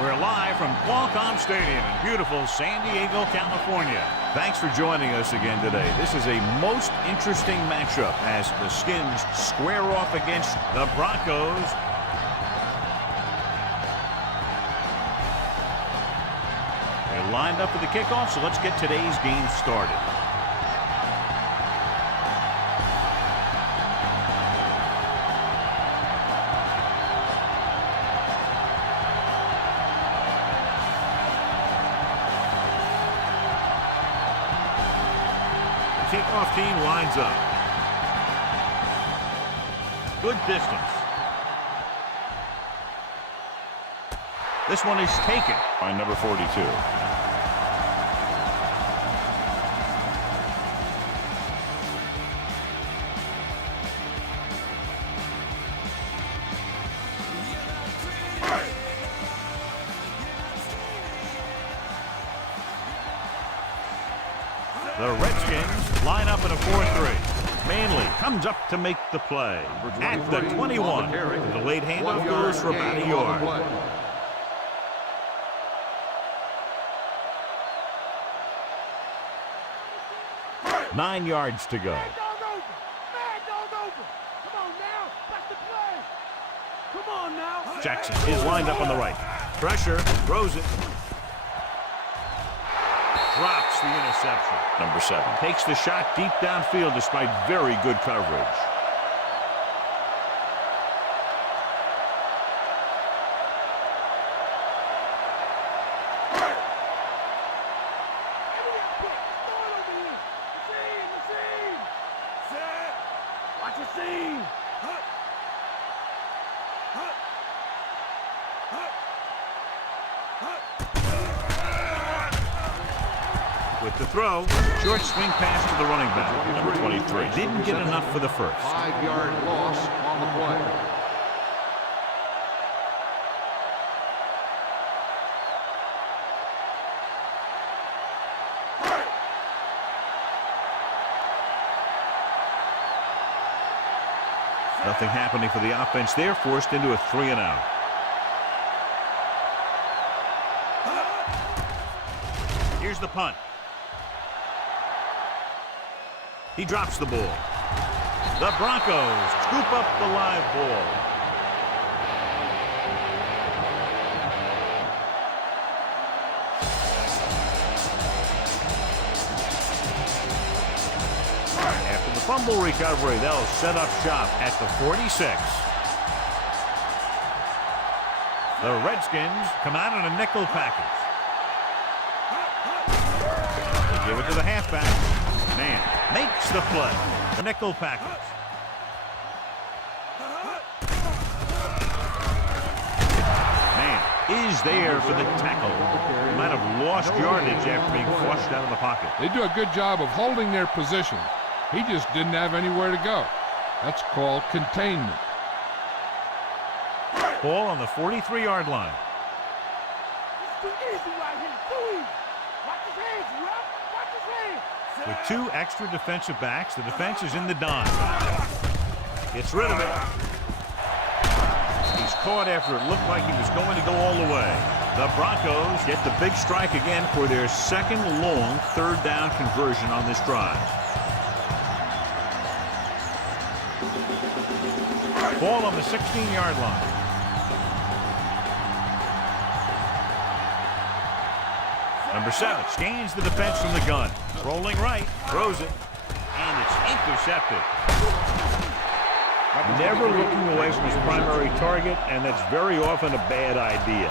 We're live from Qualcomm Stadium in beautiful San Diego, California. Thanks for joining us again today. This is a most interesting matchup as the Skins square off against the Broncos. They're lined up for the kickoff, so let's get today's game started. Kickoff team lines up. Good distance. This one is taken by number 42. The Redskins line up in a 4-3. Manley comes up to make the play. At the 21. The late handoff goes for about a yard. Nine yards to go. Jackson is lined up on the right. Pressure, throws it. Drops the interception. Number 7. Takes the shot deep downfield despite very good coverage. Watch the scene. With the throw, short swing pass to the running back. Number 23. Didn't get enough for the first. 5-yard loss on the play. Nothing happening for the offense there, forced into a 3-and-out. Here's the punt. He drops the ball. The Broncos scoop up the live ball. After the fumble recovery, they'll set up shop at the 46. The Redskins come out in a nickel package. They give it to the halfback. Man makes the play. The nickel package. Man is there for the tackle. He might have lost yardage after being flushed out of the pocket. They do a good job of holding their position. He just didn't have anywhere to go. That's called containment. Ball on the 43-yard line. It's too easy right here. Too easy. Watch his hands, Rob. Watch his hands. With two extra defensive backs, the defense is in the dime. Gets rid of it. He's caught after it looked like he was going to go all the way. The Broncos get the big strike again for their second long third down conversion on this drive. Ball on the 16-yard line. Number 7 scans the defense from the gun. Rolling right, throws it, and it's intercepted. Never looking away from his primary target, and that's very often a bad idea.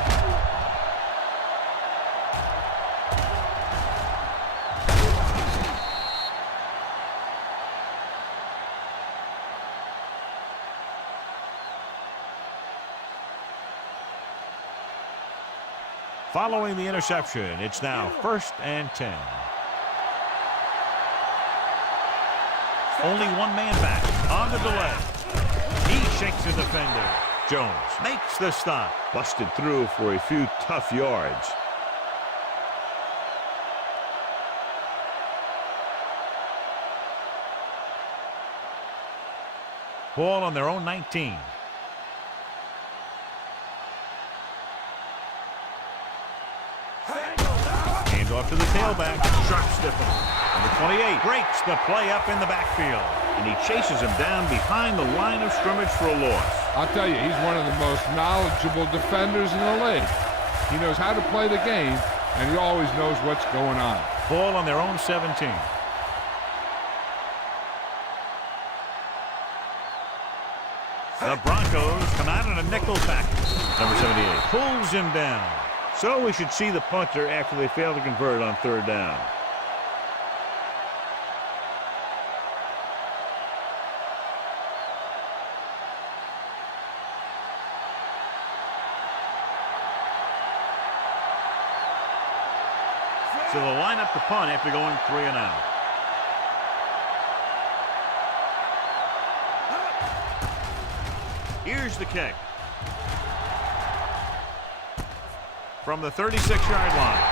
Following the interception, it's now 1st and 10. Only one man back on the delay. He shakes the defender. Jones makes the stop. Busted through for a few tough yards. Ball on their own 19. Hands off to the tailback. Sharp stiffen. Number 28 breaks the play up in the backfield. And he chases him down behind the line of scrimmage for a loss. I'll tell you, he's one of the most knowledgeable defenders in the league. He knows how to play the game, and he always knows what's going on. Ball on their own 17. The Broncos come out in a nickel package. Number 78 pulls him down. So we should see the punter after they fail to convert on third down. So they'll line up the punt after going 3 and out. Here's the kick. From the 36-yard line.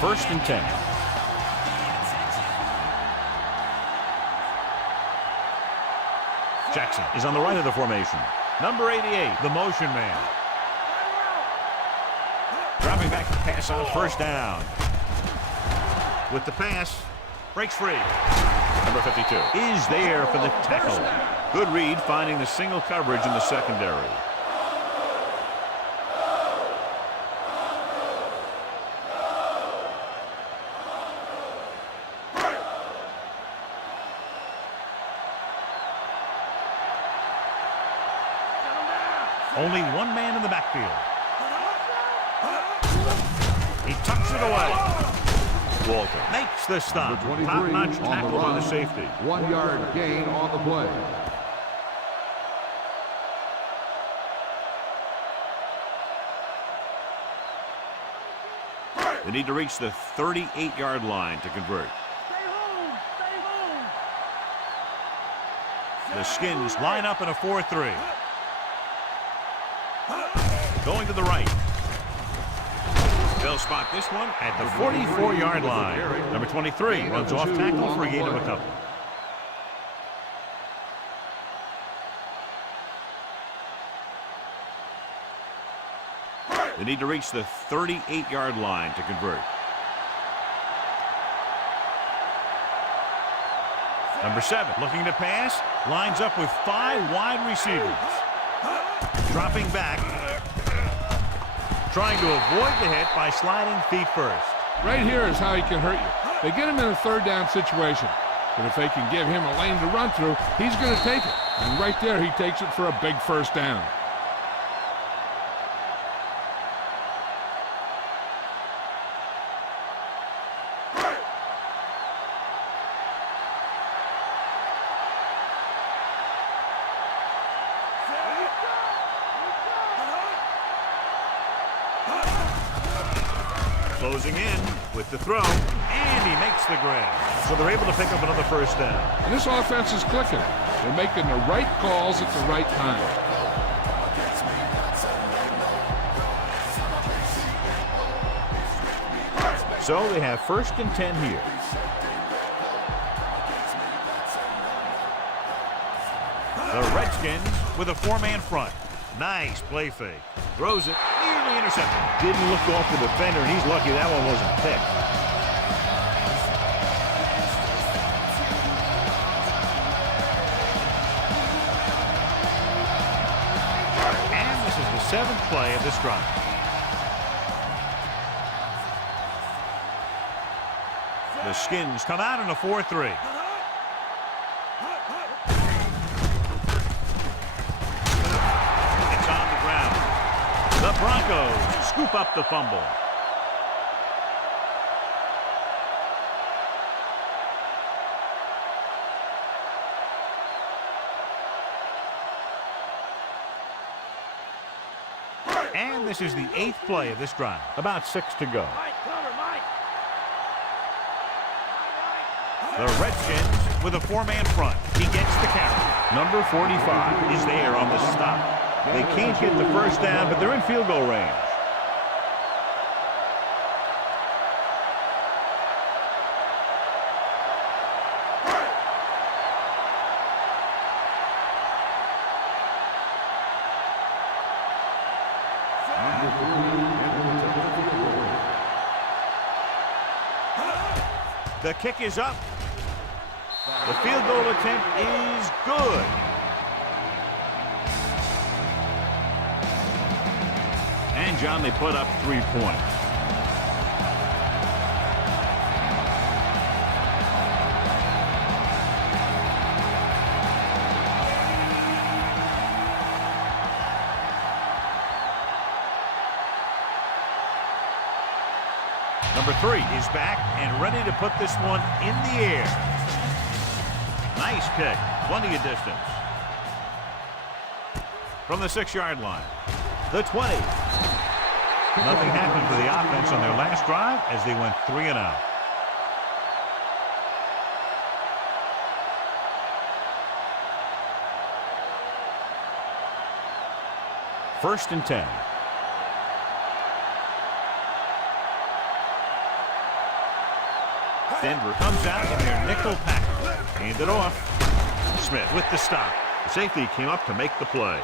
First and 10. Jackson is on the right of the formation. Number 88, the motion man. Dropping back to pass on first down. With the pass, breaks free. Number 52 is there for the tackle. Good read, finding the single coverage in the secondary. Only one man in the backfield. He tucks it away. Walter makes the stop. Top-notch tackle by the safety. 1 yard gain on the play. They need to reach the 38-yard line to convert. The Skins line up in a 4-3. Going to the right. They'll spot this one at the 44-yard line. Number 23 runs off tackle for a gain of a couple. They need to reach the 38-yard line to convert. Number 7 looking to pass. Lines up with 5 wide receivers. Dropping back. Trying to avoid the hit by sliding feet first. Right here is how he can hurt you. They get him in a third down situation. But if they can give him a lane to run through, he's going to take it. And right there, he takes it for a big first down. Closing in with the throw, and he makes the grab. So they're able to pick up another first down. And this offense is clicking. They're making the right calls at the right time. So they have first and 10 here. The Redskins with a 4-man front. Nice play fake. Throws it, nearly intercepted. Didn't look off the defender, and he's lucky that one wasn't picked. And this is the 7th play of this drive. The Skins come out in a 4-3. The Broncos scoop up the fumble. And this is the 8th play of this drive. About 6 to go. The Redskins with a 4-man front. He gets the carry. Number 45 is there on the stop. They can't get the first down, but they're in field goal range. The kick is up. The field goal attempt is good. And, John, they put up 3 points. Number 3 is back and ready to put this one in the air. Nice kick. Plenty of distance. From the 6-yard line. The 20. Nothing happened for the offense on their last drive as they went 3 and out. First and 10. Denver comes out in their nickel pack. Hand it off. Smith with the stop. The safety came up to make the play.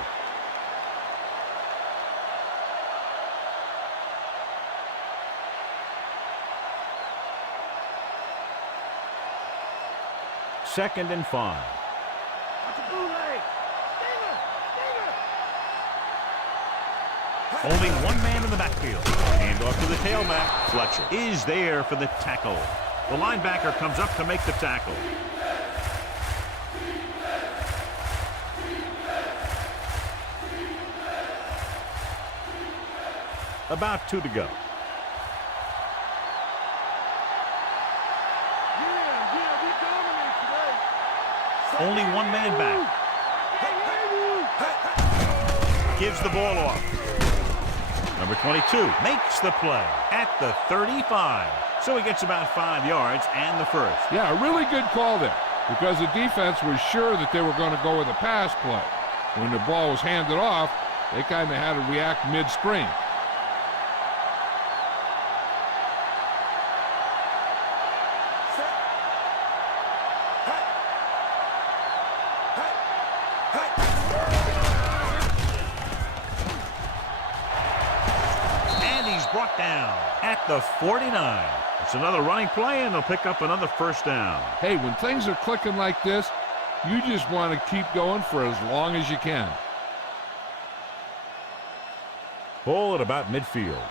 Second and 5. Only one man in the backfield. Hand off to the tailback. Fletcher is there for the tackle. The linebacker comes up to make the tackle. About 2 to go. Only one man back. Gives the ball off. Number 22 makes the play at the 35. So he gets about 5 yards and the first. Yeah, a really good call there because the defense was sure that they were going to go with a pass play. When the ball was handed off, they kind of had to react midstream. And he's brought down at the 49. It's another running play, and they'll pick up another first down. Hey, when things are clicking like this, you just want to keep going for as long as you can. Ball at about midfield.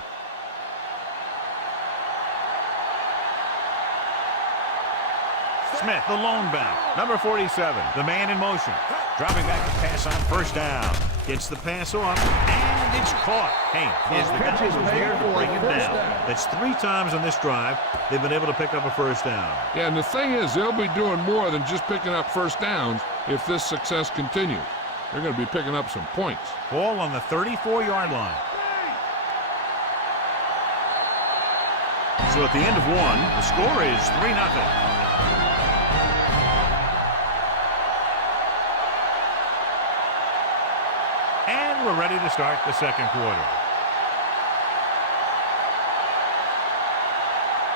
Smith, the lone back. Number 47, the man in motion. Dropping back to pass on first down. Gets the pass off, and it's caught. Haynes is the guy who's there to bring it down. That's 3 times on this drive they've been able to pick up a first down. Yeah, and the thing is, they'll be doing more than just picking up first downs if this success continues. They're going to be picking up some points. Ball on the 34-yard line. So at the end of 1, the score is 3-0. And we're ready to start the second quarter.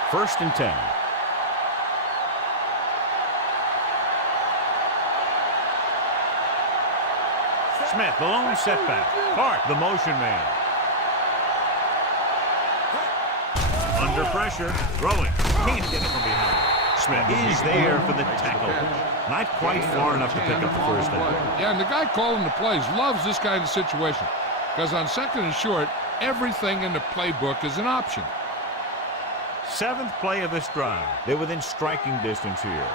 First and 10. Smith, the lone setback. Clark, the motion man. Under pressure, throwing. Can't get it from behind. Smith is there for the tackle. Not quite far enough to pick up the first down. Yeah, and the guy calling the plays loves this kind of situation because on second and short, everything in the playbook is an option. 7th play of this drive. They're within striking distance here.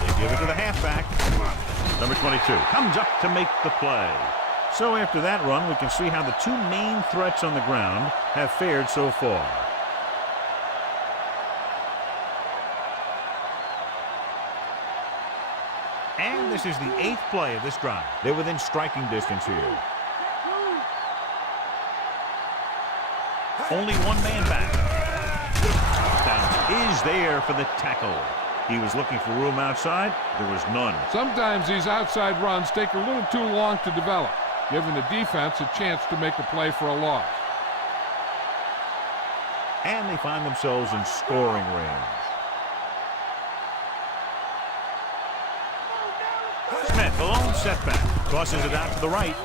They give it to the halfback. Number 22 comes up to make the play. So after that run, we can see how the 2 main threats on the ground have fared so far. And this is the 8th play of this drive. They're within striking distance here. Only one man back. Downs is there for the tackle. He was looking for room outside. There was none. Sometimes these outside runs take a little too long to develop, giving the defense a chance to make a play for a loss. And they find themselves in scoring range. Smith, the lone setback. Tosses it out to the right.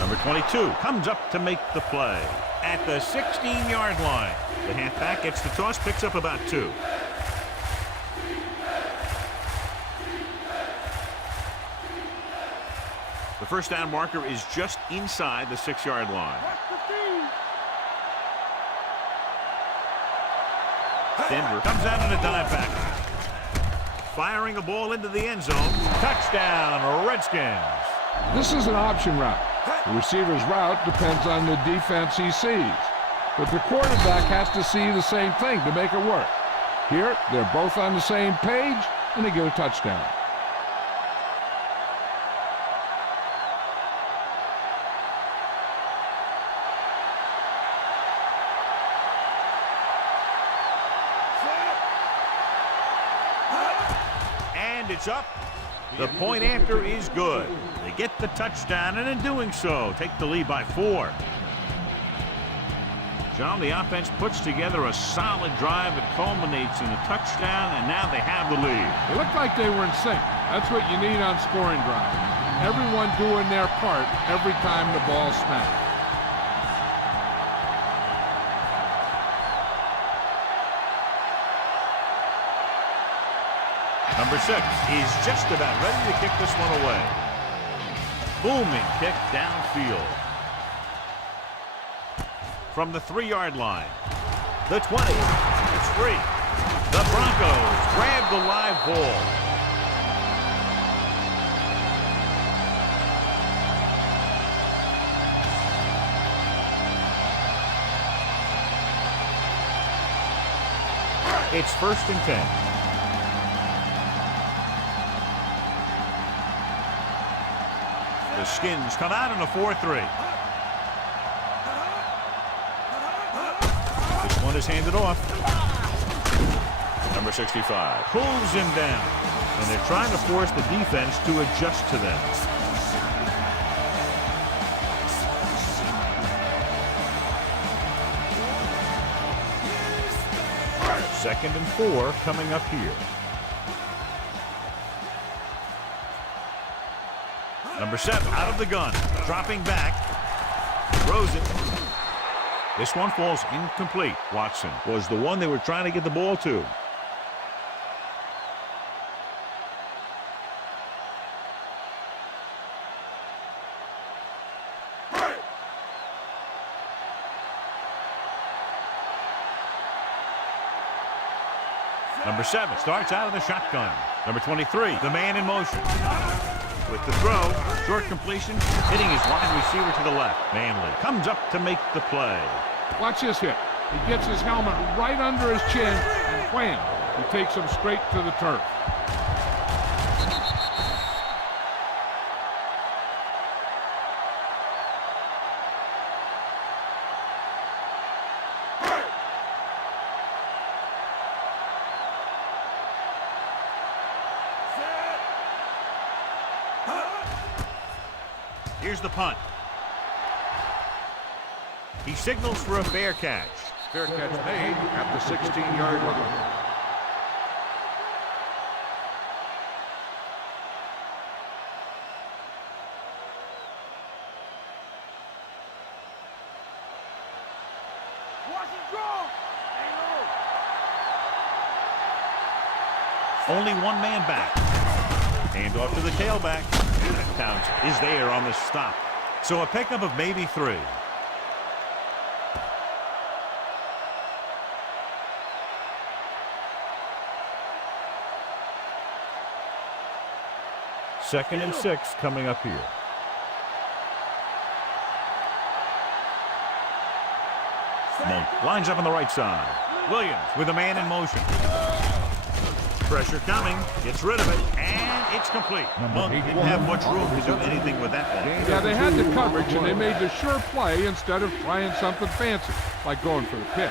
Number 22 comes up to make the play at the 16-yard line. The halfback gets the toss, picks up about 2. The first down marker is just inside the 6-yard line. Denver comes out in a dive back. Firing a ball into the end zone. Touchdown, Redskins. This is an option route. The receiver's route depends on the defense he sees. But the quarterback has to see the same thing to make it work. Here, they're both on the same page, and they get a touchdown. And it's up. The point after is good. They get the touchdown, and in doing so, take the lead by 4. John, the offense puts together a solid drive that culminates in a touchdown, and now they have the lead. It looked like they were in sync. That's what you need on scoring drives. Everyone doing their part every time the ball snaps. Number 6 is just about ready to kick this one away. Booming kick downfield. From the 3-yard line. The 20. It's free. The Broncos grab the live ball. It's 1st and 10. The Skins come out in a 4-3. This one is handed off. Number 65 pulls him down, and they're trying to force the defense to adjust to them. Second and 4 coming up here. Number 7 out of the gun, dropping back, throws it. This one falls incomplete. Watson was the one they were trying to get the ball to. Number 7 starts out of the shotgun. Number 23, the man in motion. With the throw, short completion, hitting his wide receiver to the left. Manley comes up to make the play. Watch this hit. He gets his helmet right under his chin, and wham, he takes him straight to the turf. Here's the punt. He signals for a fair catch. Fair catch made at the 16-yard line. Only one man back. Hand off to the tailback. That count is there on the stop. So a pickup of maybe 3. Second and 6 coming up here. Monk lines up on the right side. Williams with a man in motion. Pressure coming, gets rid of it, and it's complete. Monk didn't have much room to do anything with that ball. Yeah, they had the coverage, and they made the sure play instead of trying something fancy, like going for the pick.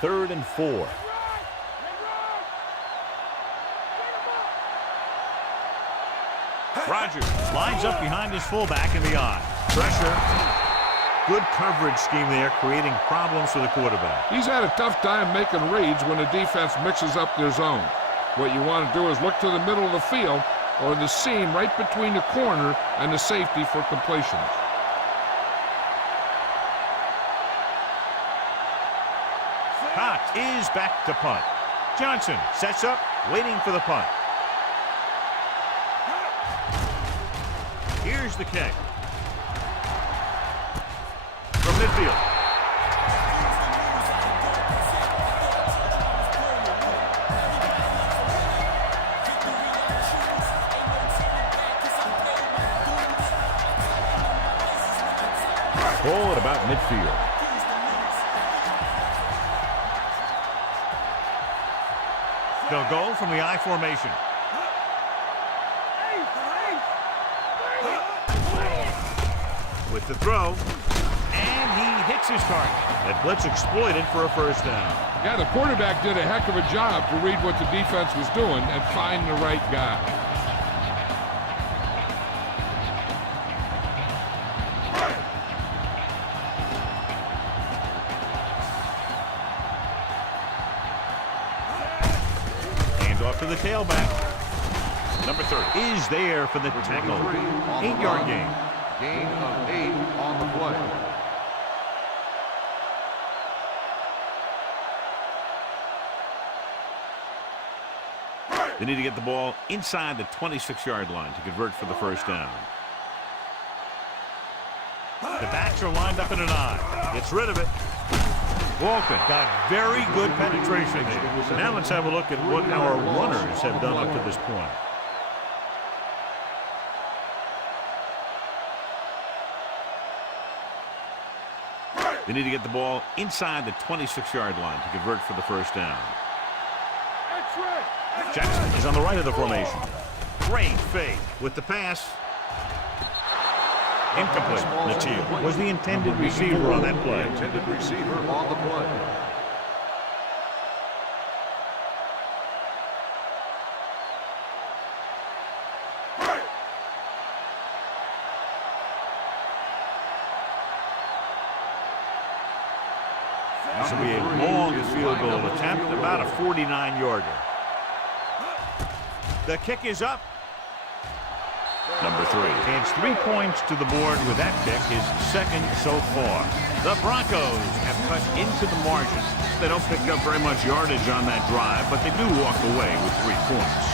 Third and 4. Rodgers lines up behind his fullback in the eye. Pressure. Good coverage scheme there, creating problems for the quarterback. He's had a tough time making reads when the defense mixes up their zone. What you want to do is look to the middle of the field or the seam right between the corner and the safety for completion. Cox is back to punt. Johnson sets up, waiting for the punt. Here's the kick. From midfield. Ball at about midfield. They'll go from the I formation. With the throw, and he hits his target. That blitz exploited for a first down. Yeah, the quarterback did a heck of a job to read what the defense was doing and find the right guy. Off to the tailback. Number 30 is there for the tackle. 8-yard gain. Gain of 8 on the play. They need to get the ball inside the 26-yard line to convert for the first down. The backs are lined up in an I. Gets rid of it. Walton got very good penetration there. Now let's have a look at what our runners have done up to this point. They need to get the ball inside the 26-yard line to convert for the first down. Jackson is on the right of the formation. Great fake with the pass. Incomplete. Natil was the intended receiver on that play. Intended receiver on the play. This will be a long field goal attempt, about a 49-yarder. The kick is up. Number 3 adds 3 points to the board with that kick, his second so far. The Broncos have cut into the margin. They don't pick up very much yardage on that drive, but they do walk away with 3 points.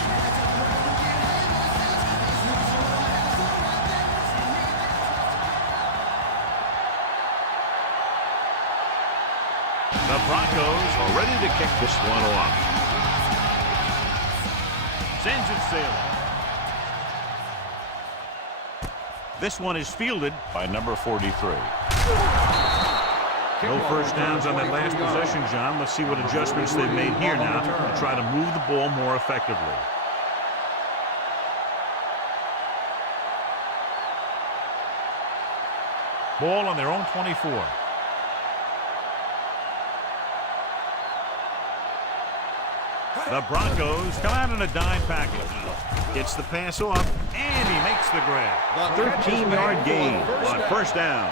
The Broncos are ready to kick this one off. Sends it sailing. This one is fielded by number 43. No first downs on that last possession, John. Let's see what adjustments they've made here now to try to move the ball more effectively. Ball on their own 24. The Broncos come out in a dime package. Gets the pass off, and he makes the grab. 13-yard gain on first down.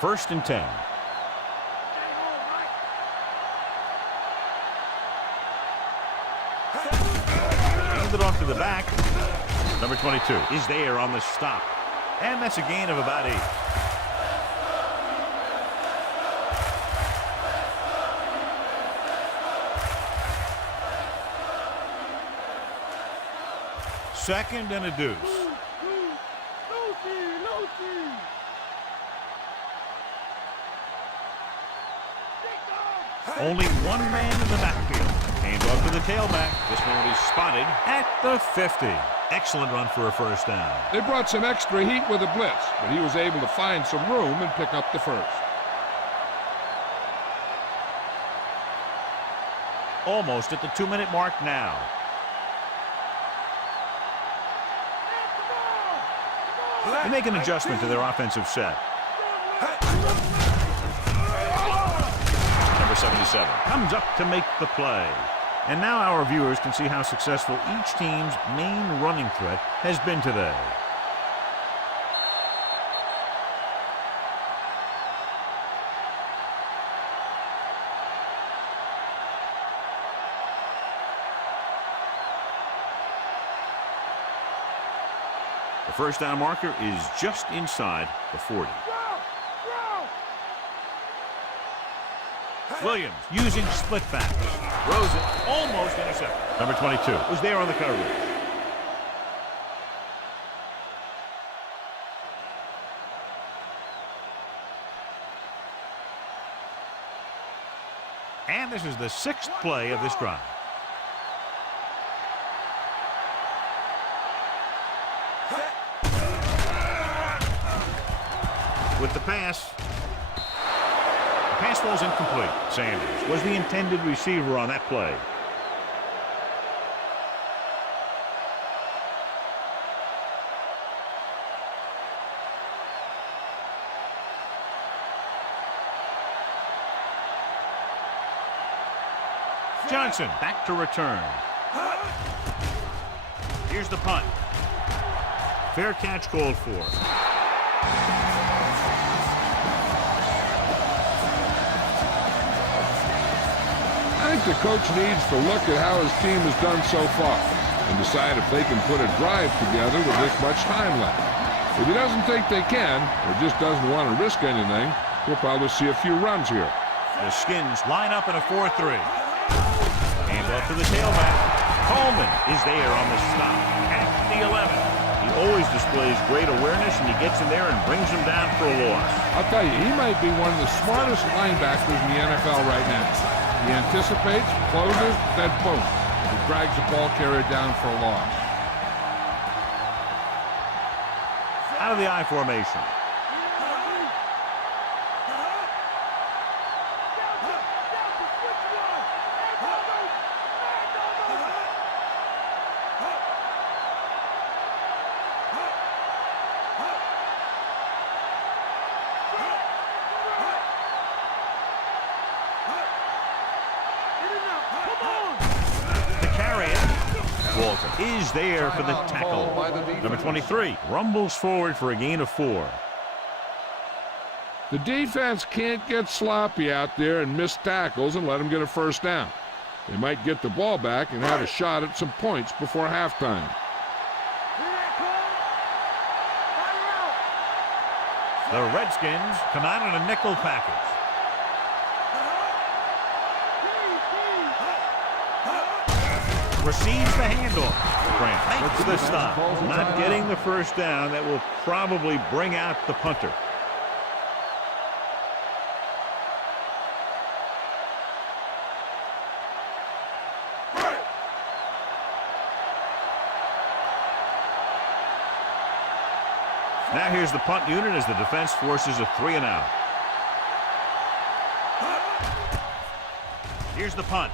First and 10. Hand it off to the back. Number 22 is there on the stop. And that's a gain of about 8. Second and a deuce. Only one man in the backfield. Hand off to the tailback. This one will be spotted at the 50. Excellent run for a first down. They brought some extra heat with a blitz, but he was able to find some room and pick up the first. Almost at the 2-minute mark now. They make an adjustment to their offensive set. Number 77 comes up to make the play. And now our viewers can see how successful each team's main running threat has been today. first down marker is just inside the 40. Williams using split back. Throws it, almost intercepted. Number 22 was there on the coverage. And this is the 6th play of this drive. With the pass. The pass falls incomplete. Sanders was the intended receiver on that play. Johnson back to return. Here's the punt. Fair catch called for. I think the coach needs to look at how his team has done so far and decide if they can put a drive together with this much time left. If he doesn't think they can, or just doesn't want to risk anything, we'll probably see a few runs here. The Skins line up in a 4-3. Hand off to the tailback. Coleman is there on the stop at the 11. He always displays great awareness, and he gets in there and brings them down for a loss. I'll tell you, he might be one of the smartest linebackers in the NFL right now. He anticipates, closes, then boom. He drags the ball carrier down for a loss. Out of the I formation. Is there for the tackle. Number 23 rumbles forward for a gain of 4. The defense can't get sloppy out there and miss tackles and let them get a first down. They might get the ball back and have a shot at some points before halftime. The Redskins come out in a nickel package. Receives the handoff. Grant makes the stop. Not getting the first down. That will probably bring out the punter. Now here's the punt unit as the defense forces a 3 and out. Here's the punt.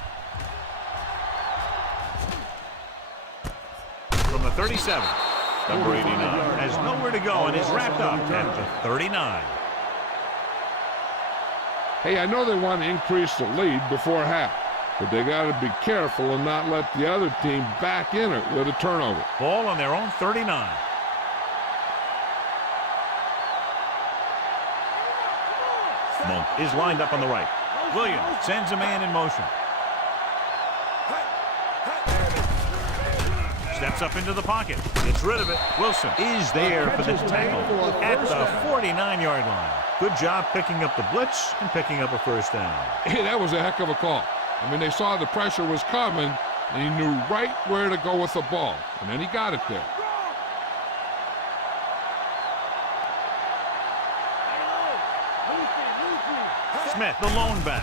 From the 37. Number 89 has nowhere to go and is wrapped up at the 39. Hey, I know they want to increase the lead before half, but they got to be careful and not let the other team back in it with a turnover. Ball on their own 39. Monk is lined up on the right. Williams sends a man in motion. Steps up into the pocket. Gets rid of it. Wilson is there for the tackle at the 49-yard line. Good job picking up the blitz and picking up a first down. Hey, that was a heck of a call. I mean, they saw the pressure was coming, and he knew right where to go with the ball, and then he got it there. Smith, the lone back.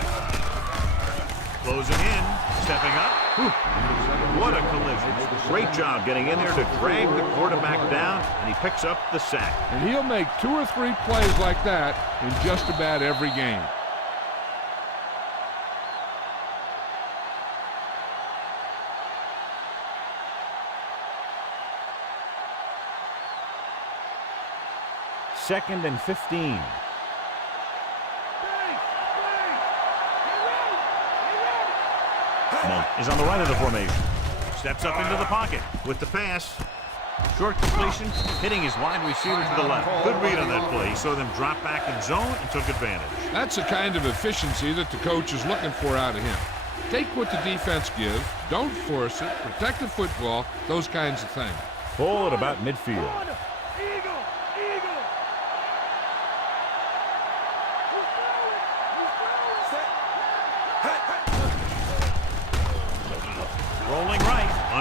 Closing in, stepping up. Whew. What a collision. Great job getting in there to drag the quarterback down, and he picks up the sack. And he'll make 2 or 3 plays like that in just about every game. Second and 15. Monk is on the right of the formation. Steps up into the pocket with the pass. Short completion, hitting his wide receiver to the left. Good read on that play. He saw them drop back in zone and took advantage. That's the kind of efficiency that the coach is looking for out of him. Take what the defense gives, don't force it, protect the football, those kinds of things. Ball at about midfield.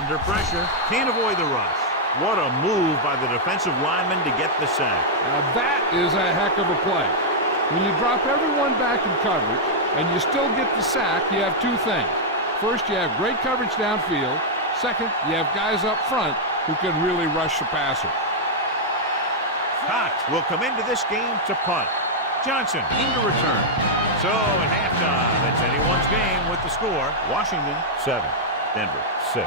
Under pressure. Can't avoid the rush. What a move by the defensive lineman to get the sack. Now that is a heck of a play. When you drop everyone back in coverage and you still get the sack, you have two things. First, you have great coverage downfield. Second, you have guys up front who can really rush the passer. Cox will come into this game to punt. Johnson into return. So at halftime, it's anyone's game with the score. Washington 7, Denver 6.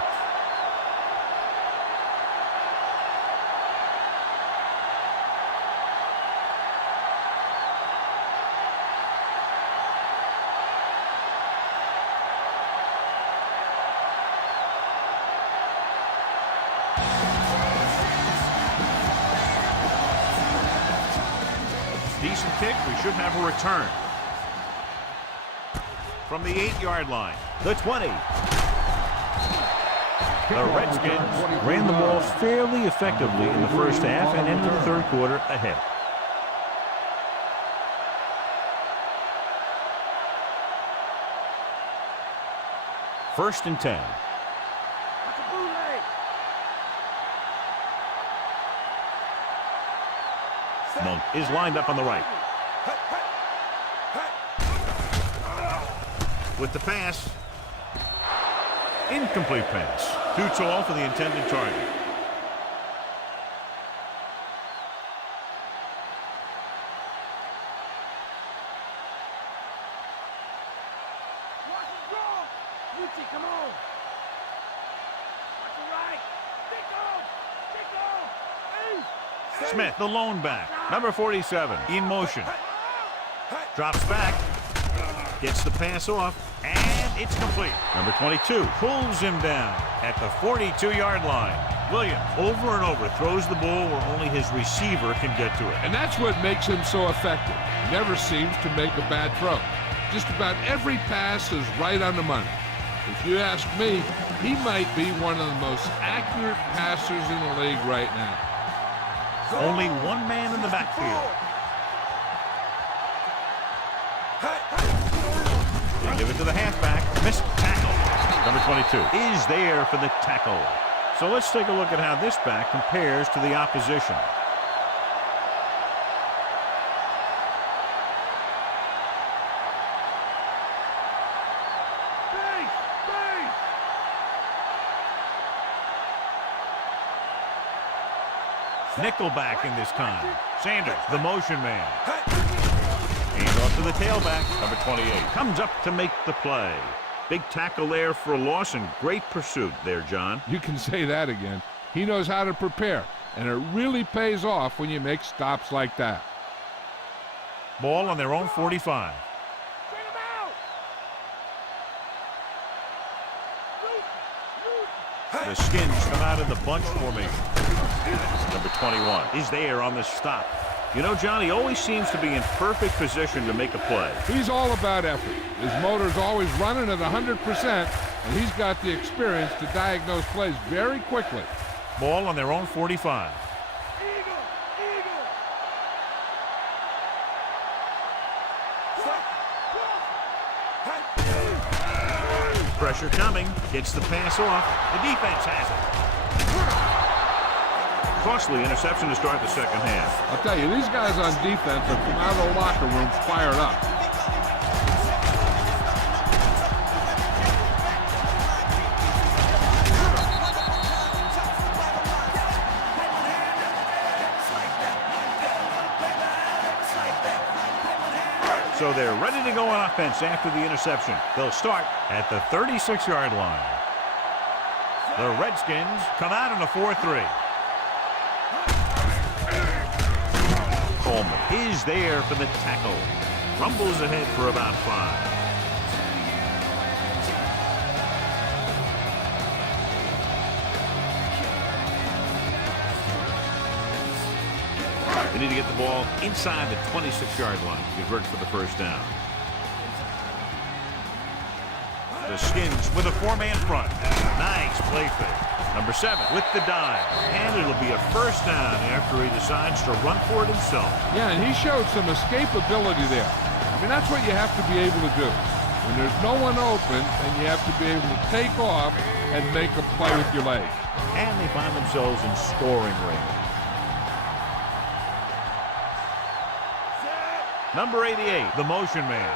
Decent kick. We should have a return. From the 8-yard line, the 20. The Redskins ran the ball fairly effectively in the first half and into the third quarter ahead. First and 10. That's a bootleg. Monk is lined up on the right. With the pass. Incomplete pass. Too tall for the intended target. Watch it go. Lucci, come on. Watch it right. Stick on. Stick on. Hey. Smith, the lone back. Number 47, in motion. Drops back. Gets the pass off. And it's complete. Number 22 pulls him down at the 42-yard line. Williams, over and over, throws the ball where only his receiver can get to it. And that's what makes him so effective. He never seems to make a bad throw. Just about every pass is right on the money. If you ask me, he might be one of the most accurate passers in the league right now. Only one man in the backfield. They give it to the halfback. Missed tackle. Number 22 is there for the tackle. So let's take a look at how this back compares to the opposition. Nickelback in this time. Sanders, the motion man. Hands off to the tailback. Number 28 comes up to make the play. Big tackle there for a loss and great pursuit there, John. You can say that again. He knows how to prepare, and it really pays off when you make stops like that. Ball on their own 45. Bring him out. The Skins come out in the bunch formation. Number 21 is there on the stop. You know, John, he always seems to be in perfect position to make a play. He's all about effort. His motor's always running at 100%, and he's got the experience to diagnose plays very quickly. Ball on their own 45. Eagle. Pressure coming. Gets the pass off. The defense has it. Costly interception to start the second half. I'll tell you, these guys on defense have come out of the locker room fired up. So they're ready to go on offense after the interception. They'll start at the 36-yard line. The Redskins come out in a 4-3. Coleman is there for the tackle. Rumbles ahead for about 5. They need to get the ball inside the 26-yard line to convert for the first down. The Skins with a 4-man front. Nice play fake. Number 7 with the dive. And it'll be a first down after he decides to run for it himself. Yeah, and he showed some escapability there. I mean, that's what you have to be able to do. when there's no one open, and you have to be able to take off and make a play with your legs. And they find themselves in scoring range. Number 88, the motion man.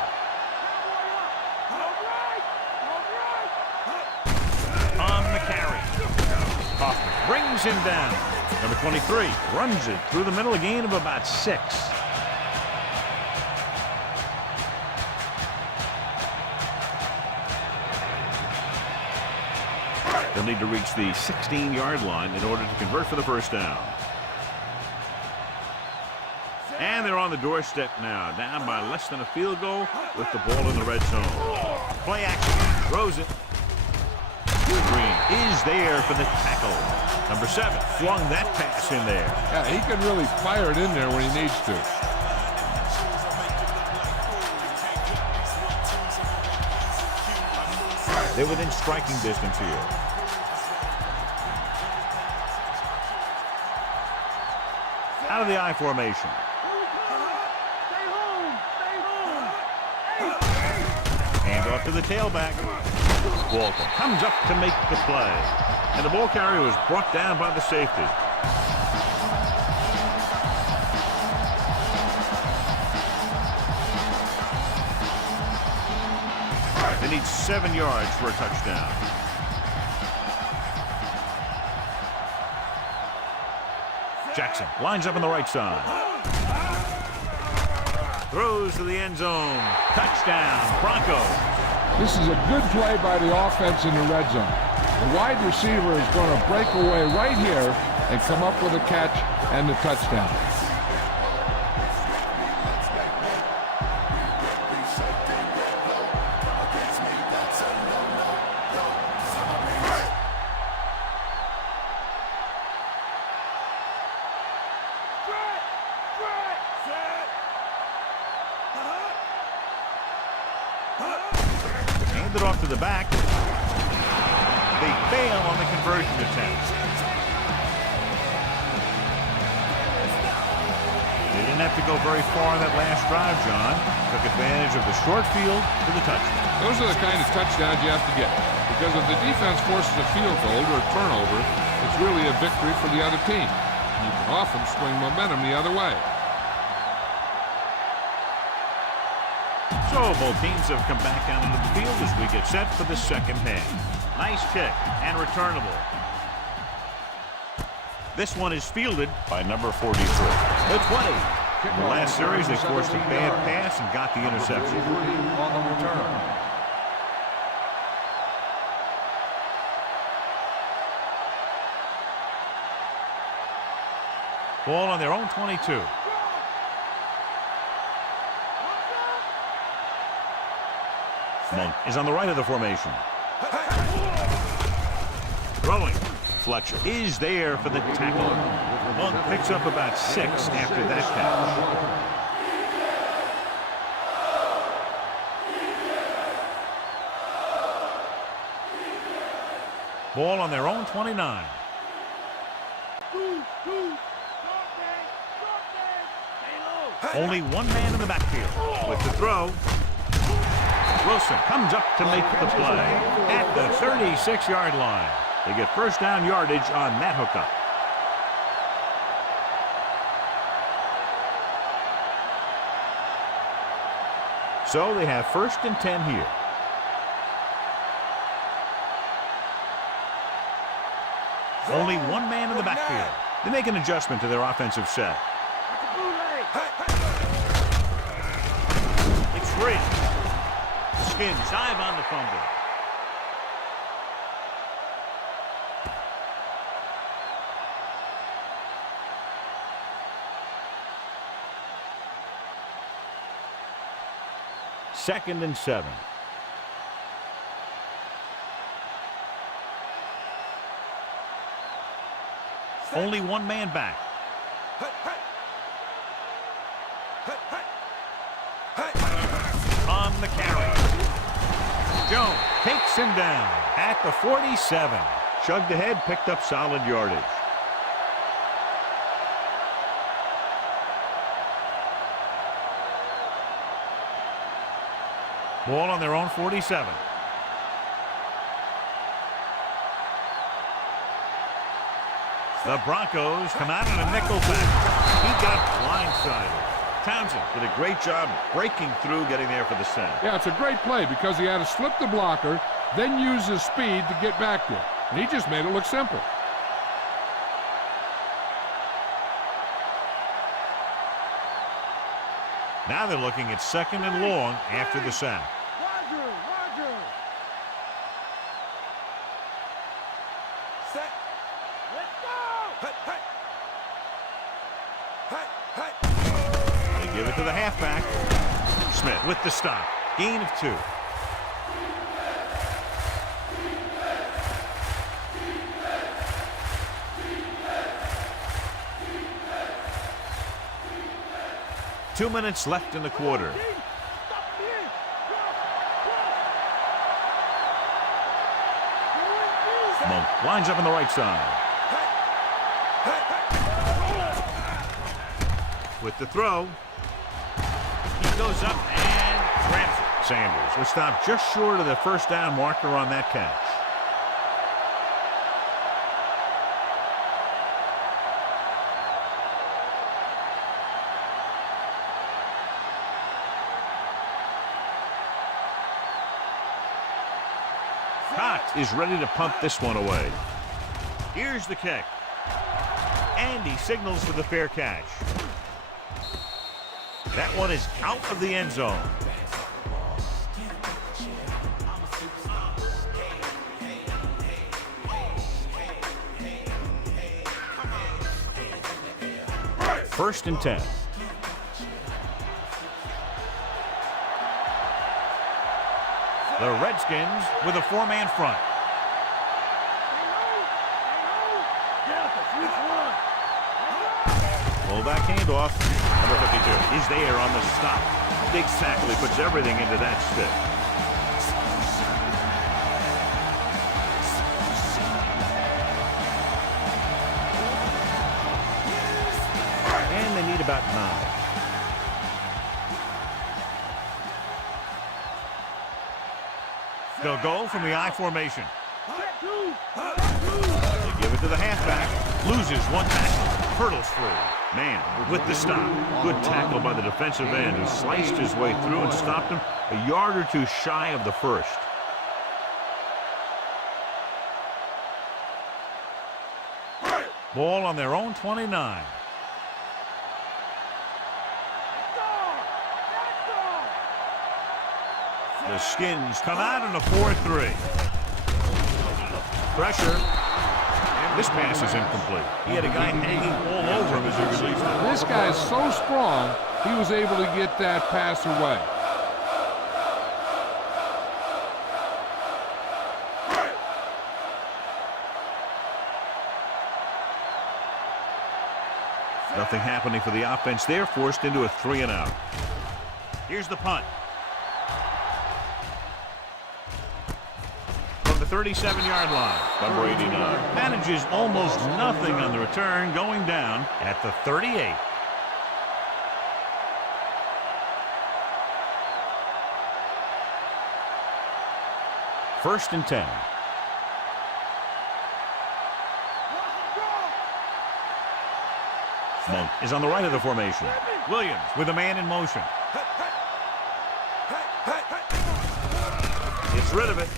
On the carry. Hoffman brings him down. Number 23 runs it through the middle, a gain of about 6. They'll need to reach the 16-yard line in order to convert for the first down. And they're on the doorstep now, down by less than a field goal with the ball in the red zone. Play action, throws it. Green is there for the tackle. Number 7 flung that pass in there. Yeah, he can really fire it in there when he needs to. They're within striking distance here. Out of the I formation. Hand off to the tailback. Walker comes up to make the play. And the ball carrier was brought down by the safety. They need 7 yards for a touchdown. Jackson lines up on the right side. Throws to the end zone. Touchdown, Broncos. This is a good play by the offense in the red zone. The wide receiver is going to break away right here and come up with a catch and the touchdown. Hand it off to the back. They fail on the conversion attempt. They didn't have to go very far in that last drive, John. Took advantage of the short field to the touchdown. Those are the kind of touchdowns you have to get. Because if the defense forces a field goal or a turnover, it's really a victory for the other team. You can often swing momentum the other way. So both teams have come back out into the field as we get set for the second half. Nice kick and returnable. This one is fielded by number 43. The 20. In the last series, they forced a bad pass and got the interception. On the return. Ball on their own 22. Monk is on the right of the formation. Throwing. Fletcher is there for the tackle. Monk picks up about 6 after that catch. Ball on their own 29. Only one man in the backfield with the throw. Wilson comes up to make the play at the 36-yard line. They get first down yardage on that hookup. So they have first and 10 here. Only one man in the backfield. They make an adjustment to their offensive set. It's free. Skins dive on the fumble. Second and 7. Only one man back. On the carry. Jones takes him down at the 47. Chugged ahead, picked up solid yardage. Ball on their own 47. The Broncos come out in a nickel back. He got blindsided. Townsend did a great job breaking through, getting there for the sack. Yeah, it's a great play because he had to slip the blocker, then use his speed to get back there. And he just made it look simple. Now they're looking at 2nd and long after the sack. Roger. Set. Let's go. They give it to the halfback. Smith with the stop. Gain of 2. Two minutes left in the quarter. Monk lines up on the right side. With the throw. He goes up and grabs it. Sanders was stopped just short of the first down marker on that catch. Cox is ready to punt this one away. Here's the kick. And he signals for the fair catch. That one is out of the end zone. First and 10. The Redskins with a 4-man front. Fullback handoff. Number 52 is there on the stop. Big Sackley puts everything into that stick. And they need about 9. They'll go from the I formation. They give it to the halfback. Loses one tackle. Hurdles through. Man with the stop. Good tackle by the defensive end who sliced his way through and stopped him a yard or two shy of the first. Ball on their own 29. The Skins come out in a 4-3. Pressure. And this pass is incomplete. He had a guy hanging all over him as he released it. This guy's so strong, he was able to get that pass away. Nothing happening for the offense. They're forced into a 3-and-out. Here's the punt. From the 37-yard line, number 89 manages almost nothing on the return, going down at the 38. First and 10. Monk is on the right of the formation. Williams with a man in motion. Gets rid of it.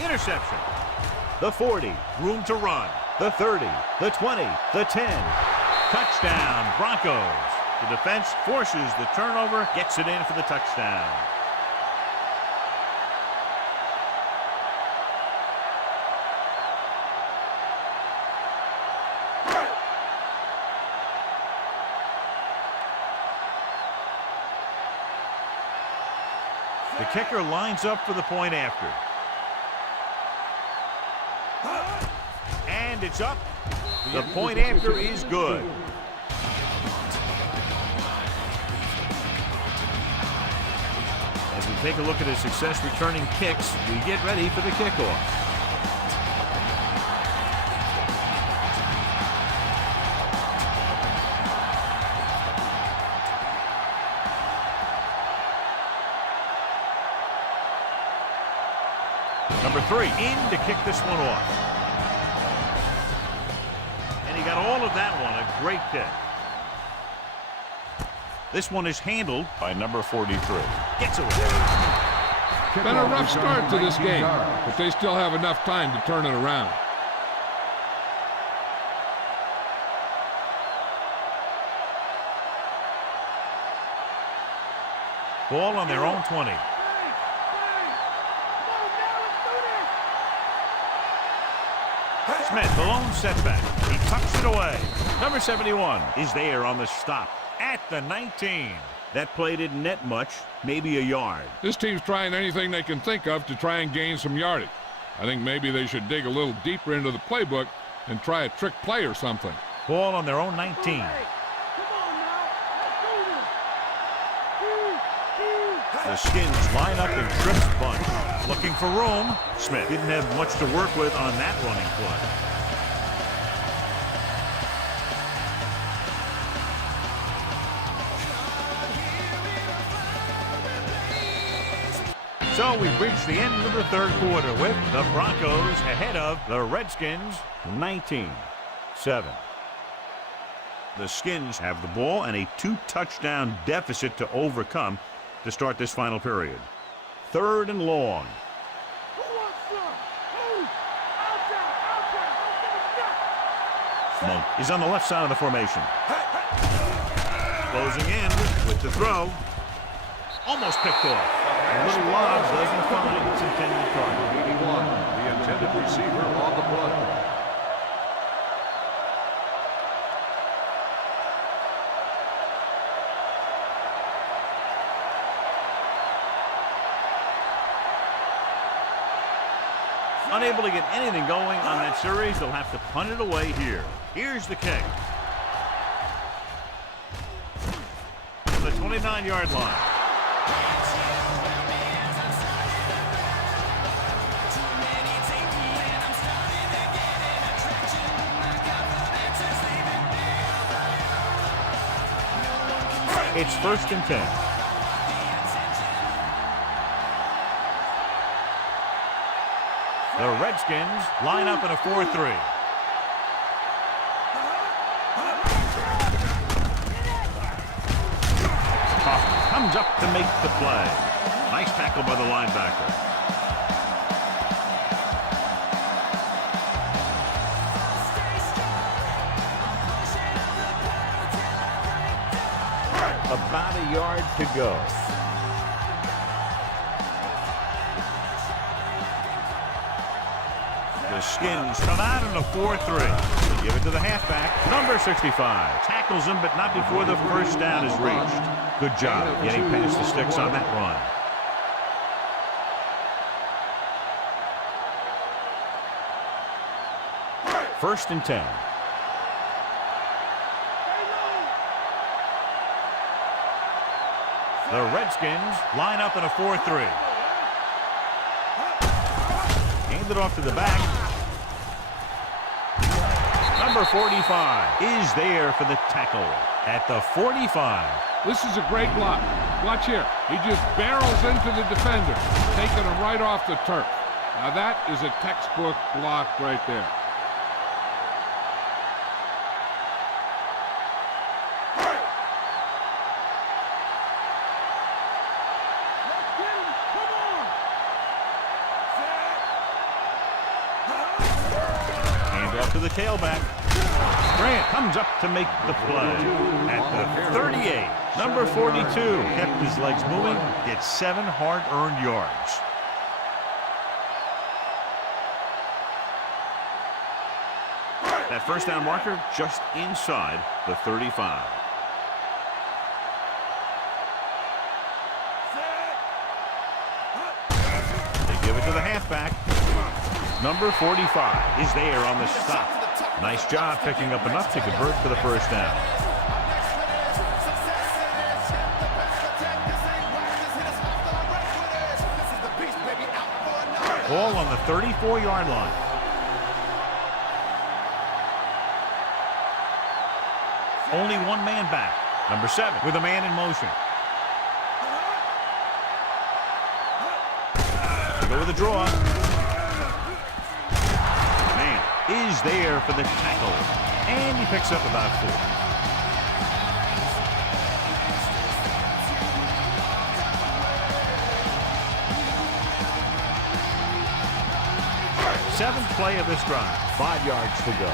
Interception. The 40. Room to run. The 30. The 20. The 10. Touchdown, Broncos. The defense forces the turnover, gets it in for the touchdown. The kicker lines up for the point after. And it's up. The point after is good. As we take a look at his success returning kicks, we get ready for the kickoff. Number 3 in to kick this one off. And he got all of that one. A great kick. This one is handled by number 43. Gets away. Been a rough start to this game, but they still have enough time to turn it around. Ball on their own 20. Smith, the lone setback. He tucks it away. Number 71 is there on the stop at the 19. That play didn't net much, maybe a yard. This team's trying anything they can think of to try and gain some yardage. I think maybe they should dig a little deeper into the playbook and try a trick play or something. Ball on their own 19. The Skins line up in trips bunch. Looking for room. Smith didn't have much to work with on that running play. So we've reached the end of the third quarter with the Broncos ahead of the Redskins 19-7. The Skins have the ball and a 2-touchdown deficit to overcome to start this final period. 3rd and long. Monk is on the left side of the formation. Closing in with the throw. Almost picked off. A little lob doesn't find its intended target. 81, the intended receiver on the play. Unable to get anything going on that series, they'll have to punt it away here. Here's the kick. The 29-yard line. It's 1st and 10. The Redskins line up in a 4-3. Comes up to make the play. Nice tackle by the linebacker. About a yard to go. The Skins come out in a 4-3. They give it to the halfback, number 65. Tackles him, but not before the first down is reached. Good job getting past the sticks on that run. First and 10. The Redskins line up in a 4-3. Handed off to the back. Number 45 is there for the tackle at the 45. This is a great block. Watch here. He just barrels into the defender, taking him right off the turf. Now that is a textbook block right there. To the tailback. Grant comes up to make the play at the 38. Number 42 kept his legs moving, gets 7 hard-earned yards. That first down marker just inside the 35. They give it to the halfback. Number 45 is there on the stop. Nice job picking up enough to convert for the first down. Ball on the 34-yard line. Only one man back. Number 7 with a man in motion. They go with a draw. is there for the tackle. And he picks up about 4. Seventh play of this drive. 5 yards to go.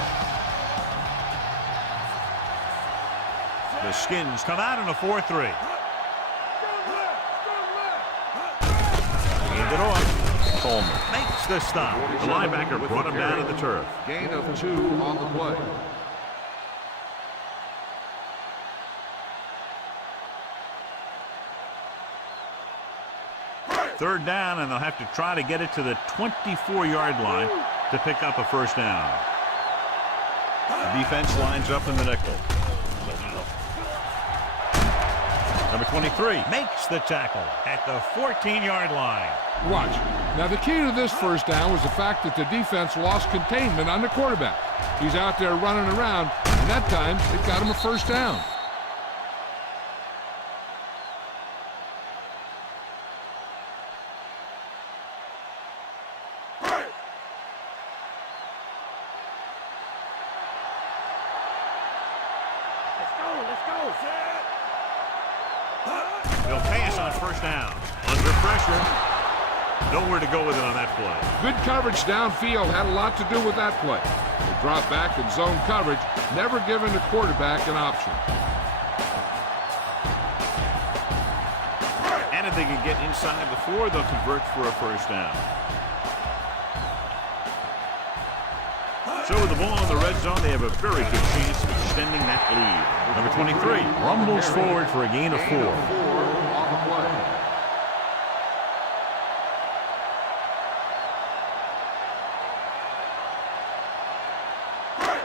The Skins come out in a 4-3. Hand it off. Coleman makes the stop. The linebacker brought him down to the turf. Gain of 2 on the play. Third down, and they'll have to try to get it to the 24-yard line to pick up a first down. The defense lines up in the nickel. Number 23 makes the tackle at the 14-yard line. Watch. Now, the key to this first down was the fact that the defense lost containment on the quarterback. He's out there running around, and that time it got him a first down. They'll pass on first down. Under pressure. Nowhere to go with it on that play. Good coverage downfield had a lot to do with that play. The drop back and zone coverage, never giving the quarterback an option. And if they can get inside the 4, they'll convert for a first down. So with the ball in the red zone, they have a very good chance of extending that lead. Number 23 rumbles forward for a gain of 4. On the play.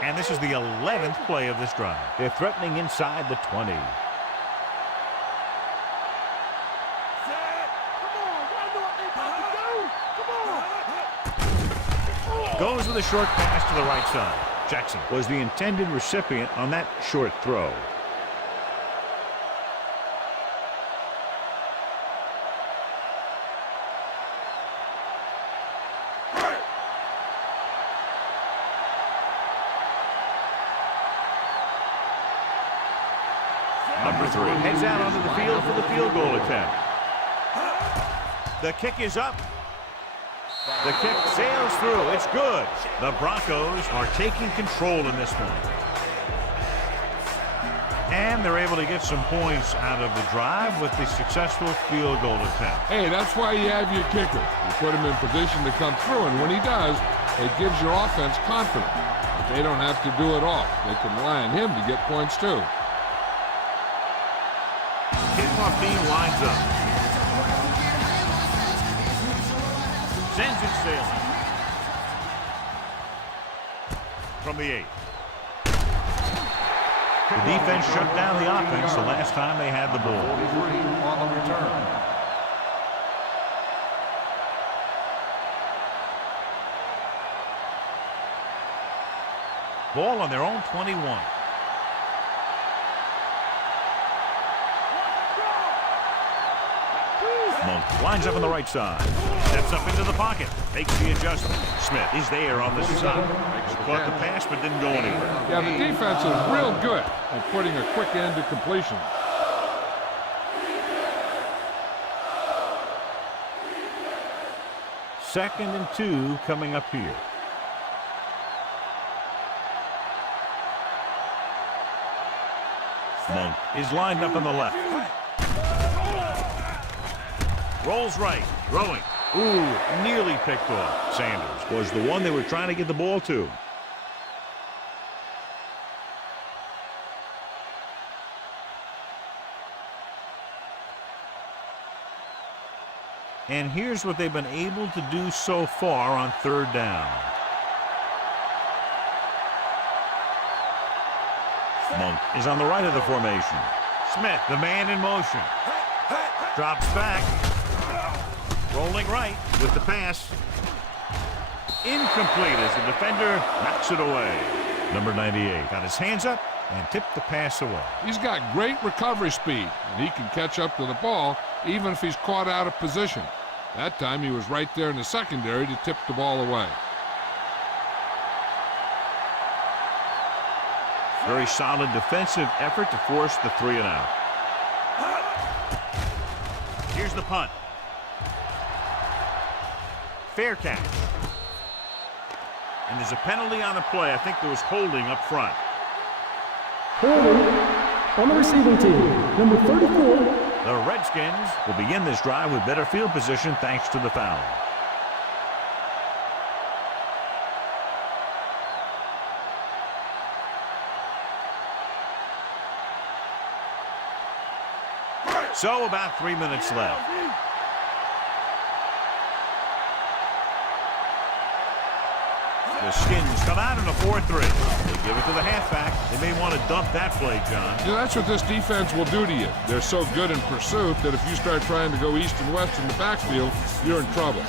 And this is the 11th play of this drive. They're threatening inside the 20. Goes with a short pass to the right side. Jackson was the intended recipient on that short throw. Number 3 heads out onto the field for the field goal attempt. The kick is up. The kick sails through. It's good. The Broncos are taking control in this one. And they're able to get some points out of the drive with the successful field goal attempt. Hey, that's why you have your kicker. You put him in position to come through, and when he does, it gives your offense confidence. But they don't have to do it all. They can rely on him to get points too. Kickoff team lines up. Sends it sailing. From the 8. The defense shut down the offense the last time they had the ball. 43 on the return. Ball on their own 21. Monk lines up on the right side. Steps up into the pocket. Makes the adjustment. Smith is there on the side. Caught the pass but didn't go anywhere. Yeah, the defense is real good at putting a quick end to completion. Second and 2 coming up here. Monk is lined up on the left. Rolls right, throwing. Ooh, nearly picked off. Sanders was the one they were trying to get the ball to. And here's what they've been able to do so far on third down. Monk is on the right of the formation. Smith, the man in motion. Drops back. Rolling right with the pass. Incomplete as the defender knocks it away. Number 98 got his hands up and tipped the pass away. He's got great recovery speed, and he can catch up to the ball even if he's caught out of position. That time he was right there in the secondary to tip the ball away. Very solid defensive effort to force the 3 and out. Here's the punt. Fair catch. And there's a penalty on the play. I think there was holding up front. Holding on the receiving team, number 34. The Redskins will begin this drive with better field position thanks to the foul. So about 3 minutes left. The Skins come out in a 4-3. They give it to the halfback. They may want to dump that play, John. Yeah, that's what this defense will do to you. They're so good in pursuit that if you start trying to go east and west in the backfield, you're in trouble.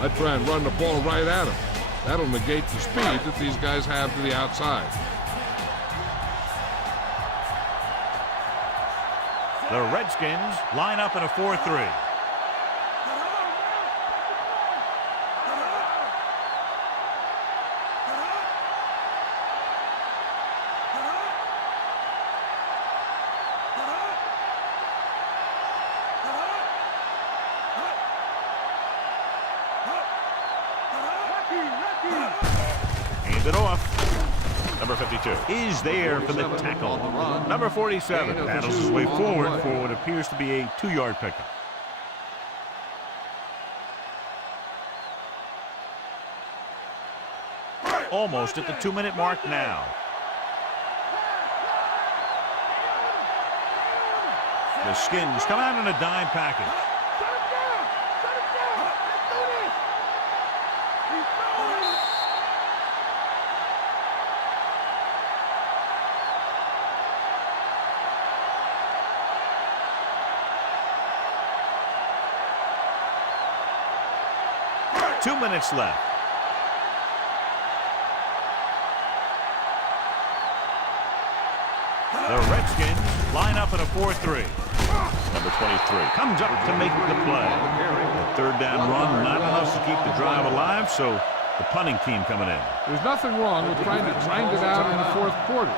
I'd try and run the ball right at them. That'll negate the speed that these guys have to the outside. The Redskins line up in a 4-3. Hands it off. Number 52 is there for the tackle. Number 47 battles his way forward for what appears to be a 2-yard pickup. Almost at the 2-minute mark now. The Skins come out in a dime package. Two minutes left. The Redskins line up in a 4-3. Number 23 comes up to make the play. The 3rd down run, not enough to keep the drive alive, so the punting team coming in. There's nothing wrong with trying to grind it out in the 4th quarter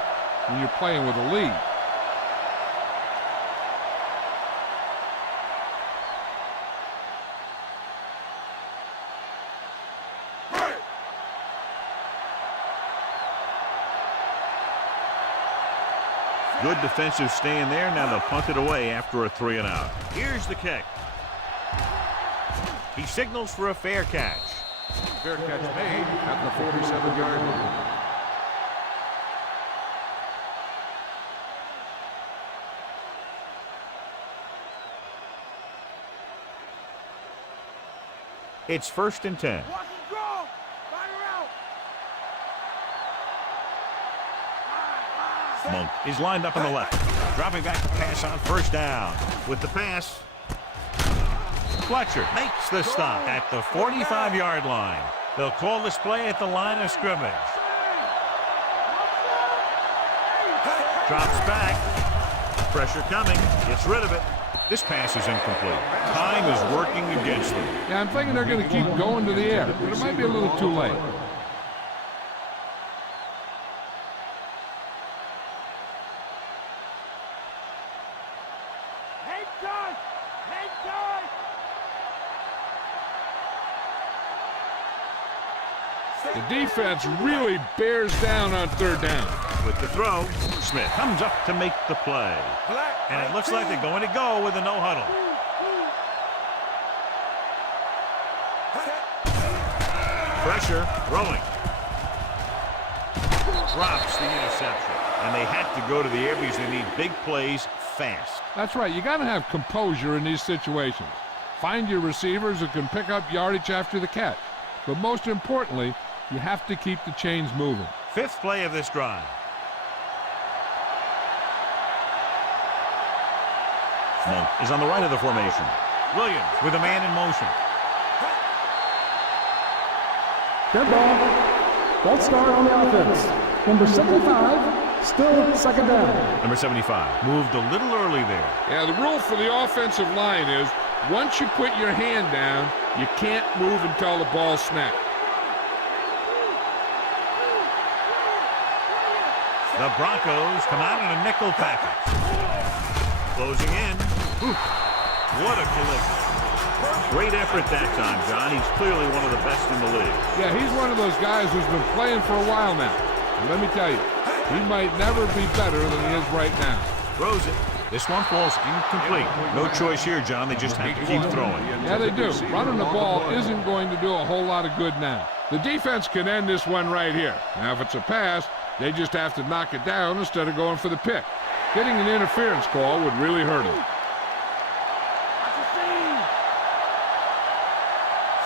when you're playing with a lead. Good defensive stand there. Now they'll punt it away after a 3 and out. Here's the kick. He signals for a fair catch. Fair catch made at the 47-yard line. It's 1st and 10. Monk is lined up on the left. Dropping back to pass on 1st down. With the pass, Fletcher makes the stop at the 45-yard line. They'll call this play at the line of scrimmage. Drops back. Pressure coming. Gets rid of it. This pass is incomplete. Time is working against them. Yeah, I'm thinking they're going to keep going to the air, but it might be a little too late. The defense really bears down on 3rd down. With the throw, Smith comes up to make the play. And it looks like they're going to go with a no-huddle. Pressure, throwing. Drops the interception. And they have to go to the air because they need big plays fast. That's right. You got to have composure in these situations. Find your receivers who can pick up yardage after the catch. But most importantly, you have to keep the chains moving. 5th play of this drive. Monk is on the right of the formation. Williams with a man in motion. Dead ball. Ball start on the offense. Number 75, still 2nd down. Number 75 moved a little early there. Yeah, the rule for the offensive line is once you put your hand down, you can't move until the ball snaps. The Broncos come out in a nickel package. Closing in. Ooh, what a collision. Great effort that time, John. He's clearly one of the best in the league. Yeah, he's one of those guys who's been playing for a while now. And let me tell you, he might never be better than he is right now. Throws it. This one falls incomplete. No choice here, John. They just have to keep throwing. Yeah, they do. Running the ball isn't going to do a whole lot of good now. The defense can end this one right here. Now, if it's a pass, they just have to knock it down instead of going for the pick. Getting an interference call would really hurt him.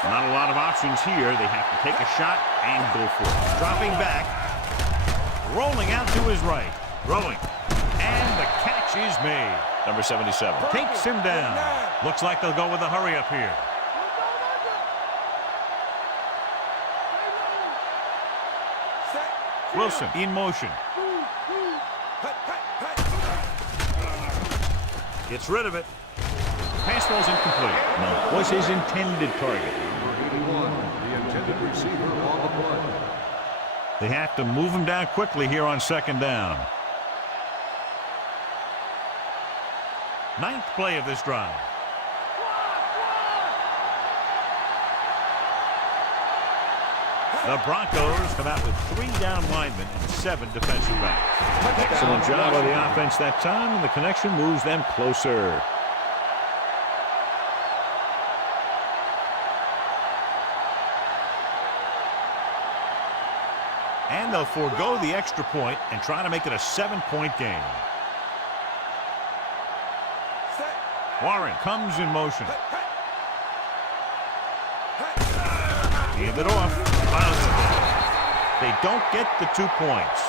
Not a lot of options here. They have to take a shot and go for it. Dropping back. Rolling out to his right. Throwing. And the catch is made. Number 77 takes him down. Looks like they'll go with a hurry up here. Wilson in motion. Gets rid of it. Pass ball's incomplete. No, was his intended target. Number 81, the intended receiver on the play. They have to move him down quickly here on second down. Ninth play of this drive. The Broncos come out with 3 down linemen and 7 defensive backs. Excellent job by the offense that time, and the connection moves them closer. And they'll forego the extra point and try to make it a 7-point game. Warren comes in motion. Hand it off. They don't get the 2 points.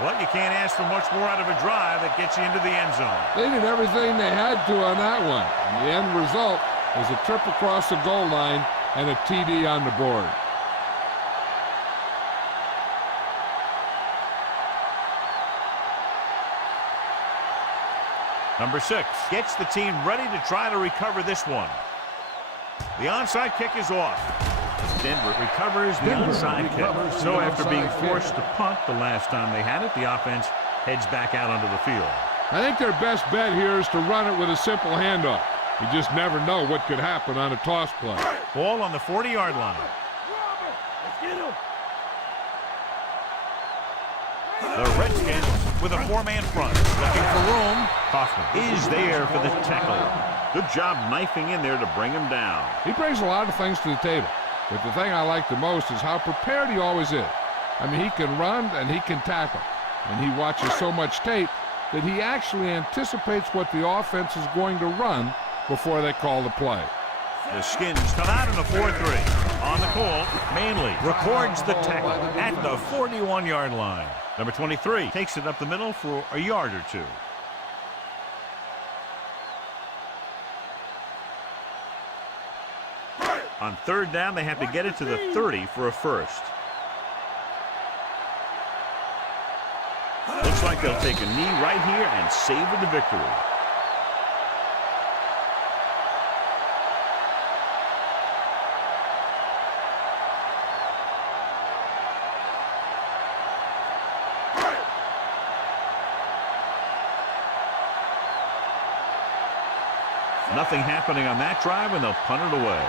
Well, you can't ask for much more out of a drive that gets you into the end zone. They did everything they had to on that one. And the end result is a trip across the goal line and a TD on the board. Number 6 gets the team ready to try to recover this one. The onside kick is off. Denver recovers the onside kick. So after being forced to punt the last time they had it, the offense heads back out onto the field. I think their best bet here is to run it with a simple handoff. You just never know what could happen on a toss play. Ball on the 40-yard line. Let's get him. The Redskins with a 4-man front. Looking for room. Hoffman is there for the tackle. Good job knifing in there to bring him down. He brings a lot of things to the table. But the thing I like the most is how prepared he always is. I mean, he can run and he can tackle. And he watches so much tape that he actually anticipates what the offense is going to run before they call the play. The Skins come out in a 4-3. On the call, Manley records the tackle at the 41-yard line. Number 23 takes it up the middle for a yard or two. On third down, they have to get it to the 30 for a first. Looks like they'll take a knee right here and savor the victory. Nothing happening on that drive, and they'll punt it away.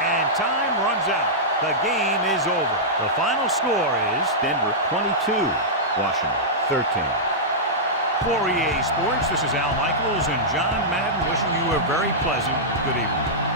And time runs out. The game is over. The final score is Denver 22, Washington 13. For EA Sports, this is Al Michaels and John Madden wishing you a very pleasant good evening.